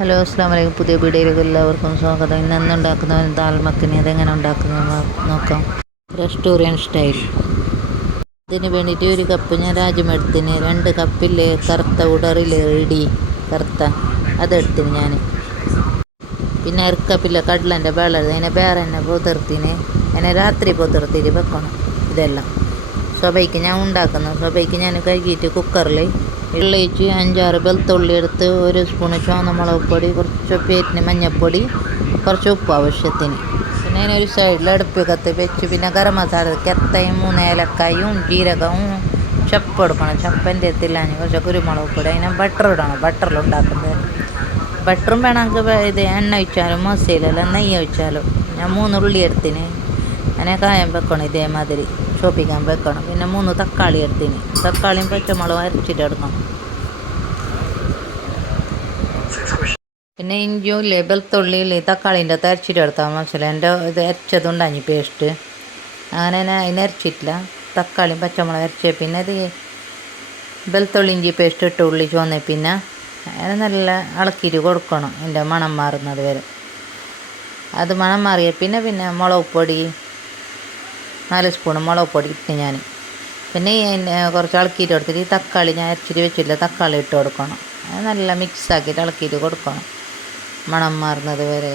Hello അസ്സാം വലൈക്കും. പുതിയ വീഡിയോയിലേക്ക് എല്ലാവർക്കും സ്വാഗതം. ഇന്ന് ഉണ്ടാക്കുന്ന ദാൽ മഖനി അതെങ്ങനെ ഉണ്ടാക്കുന്നത് നോക്കാം. Restaurant style. ഇതിന് വേണ്ടിയിട്ട് 1 കപ്പ് ഞാൻ രാജ്മ 2 കപ്പില്ലേ കറുത്ത ഉടറില്ലേ ഇടി കറുത്ത അതെടുത്തിന് ഞാൻ. പിന്നെ 1 കപ്പില്ലേ കടലൻ്റെ വെള്ളം അതിനെ വേറെ തന്നെ പൊതിർത്തിന് അതിനെ രാത്രി പൊതിർത്തിട്ട് വെക്കണം. ഇതെല്ലാം സ്വബൈക്ക് ഞാൻ ഉണ്ടാക്കുന്നു. സ്വബൈക്ക് ഞാൻ കഴുകിയിട്ട് കുക്കറിൽ വെള്ളമൊഴിച്ച് 5-6 വെളുത്തുള്ളി എടുത്ത് 1 സ്പൂണ് ചുവന്ന മുളക് പൊടി, കുറച്ച് പേരിന് മഞ്ഞൾപ്പൊടി, കുറച്ച് ഉപ്പ് ആവശ്യത്തിന്. പിന്നെ അതിനൊരു സൈഡിൽ അടുപ്പ് കത്തി വെച്ച് പിന്നെ ഗരം മസാല കെത്തയും 3 ഏലക്കായും ജീരകവും ചപ്പ് എടുക്കണം. ചപ്പൻ്റെ എത്തില്ലാഞ്ഞ് കുറച്ച് കുരുമുളക് പൊടി. അതിനെ ബട്ടർ ഇടണം. ബട്ടറിലുണ്ടാക്കുന്നത് ബട്ടറും വേണമെങ്കിൽ ഇത് എണ്ണ ഒഴിച്ചാലും മസാലല്ല നെയ്യ് ഒഴിച്ചാലും. ഞാൻ 3 ഉള്ളി എടുത്തിന് അതിനെ കായം വെക്കണം. ഇതേമാതിരി ചോപ്പിക്കാൻ വെക്കണം. പിന്നെ 3 തക്കാളി എടുത്തിന്. തക്കാളിയും പച്ചമുളകും അരച്ചിട്ട് എടുക്കണം. പിന്നെ ഇഞ്ചിയും ഇല്ലേ വെളുത്തുള്ളിയില്ലേ തക്കാളീൻ്റെ അത് അരച്ചിട്ട് എടുത്താൽ മനസ്സിലായി. എൻ്റെ ഇത് അരച്ചതുണ്ടാഞ്ഞി പേസ്റ്റ് അങ്ങനെ അതിന് അരച്ചിട്ടില്ല. തക്കാളിയും പച്ചമുളകും അരച്ച് പിന്നെ ഇത് വെളുത്തുള്ളി ഇഞ്ചി പേസ്റ്റ് ഇട്ട് ഉള്ളി ചുവന്ന് പിന്നെ അതിന് നല്ല ഇളക്കിയിട്ട് കൊടുക്കണം. അതിൻ്റെ മണം മാറുന്നത് വരെ. അത് മണം മാറിയ പിന്നെ മുളക് പൊടി 4 സ്പൂൺ മുളക് പൊടി ഇട്ട് ഞാൻ പിന്നെ കുറച്ച് ഇളക്കിയിട്ട് കൊടുത്തിട്ട് ഈ തക്കാളി ഞാൻ അരച്ചിട്ട് വെച്ചില്ല തക്കാളി ഇട്ട് കൊടുക്കണം. അത് നല്ല മിക്സാക്കിയിട്ട് ഇളക്കിയിട്ട് കൊടുക്കണം മണം മാറുന്നത് വരെ.